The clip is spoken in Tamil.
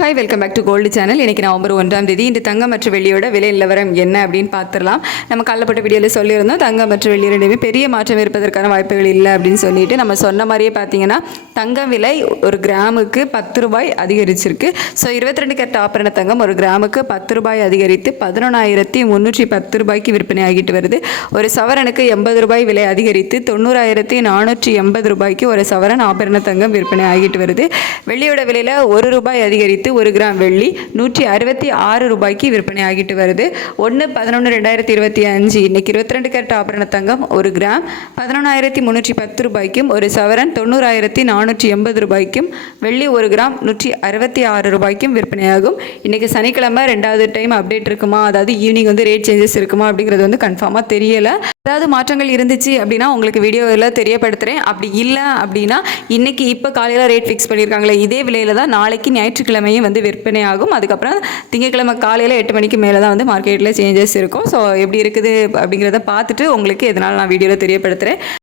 Hi, welcome back to gold channel. இன்றைக்கி நவம்பர் 1ஆம் தேதி இந்த தங்கம் மற்றும் வெள்ளியோட விலை நிலவரம் என்ன அப்படின்னு பார்த்துடலாம். நம்ம கள்ளப்பட்ட வீடியோவில் சொல்லியிருந்தோம் தங்கம் மற்றும் வெள்ளி ரெண்டுமே பெரிய மாற்றம் இருப்பதற்கான வாய்ப்புகள் இல்லை அப்படின்னு சொல்லிட்டு நம்ம சொன்ன மாதிரியே பார்த்தீங்கன்னா தங்கம் விலை ஒரு கிராமுக்கு 10 ரூபாய் அதிகரிச்சிருக்கு. ஸோ 22 கேரட் ஆபரண தங்கம் ஒரு கிராமுக்கு 10 ரூபாய் அதிகரித்து 11,310 ரூபாய்க்கு விற்பனை ஆகிட்டு வருது. ஒரு சவரனுக்கு 80 ரூபாய் விலை அதிகரித்து 90,480 ரூபாய்க்கு ஒரு சவரன் ஆபரண தங்கம் விற்பனை ஆகிட்டு வருது. வெள்ளியோட விலையில் 1 ரூபாய் அதிகரித்து 1 கிராம் வெள்ளி 166 ரூபாய்க்கு விற்பனை ஆகிட்டு வருது. 1/11/2025 இன்னைக்கு 22 கேரட் ஆபரண தங்கம் ஒரு கிராம் 11,310 ரூபாய்க்கும் ஒரு சவரன் 90,480 ரூபாய்க்கும் வெள்ளி 1 கிராம் 166 ரூபாய்க்கும் விற்பனையாகும். இன்னைக்கு சனிக்கிழமை 2வது டைம் அப்டேட் இருக்குமா, அதாவது ஈவினிங் ரேட் சேஞ்சஸ் இருக்குமா அப்படிங்கிறது கன்ஃபார்மாக தெரியலை. ஏதாவது மாற்றங்கள் இருந்துச்சு அப்படின்னா உங்களுக்கு வீடியோவில் தெரியப்படுத்துகிறேன். அப்படி இல்லை அப்படின்னா இன்றைக்கி இப்போ காலையில் ரேட் ஃபிக்ஸ் பண்ணியிருக்காங்களே இதே விலையில் தான் நாளைக்கு ஞாயிற்றுக்கிழமையும் விற்பனை ஆகும். அதுக்கப்புறம் திங்கட்கிழமை காலையில் 8 மணிக்கு மேலே தான் மார்க்கெட்டில் சேஞ்சஸ் இருக்கும். ஸோ எப்படி இருக்குது அப்படிங்கிறத பார்த்துட்டு உங்களுக்கு எதனால் நான் வீடியோவில் தெரியப்படுத்துகிறேன்.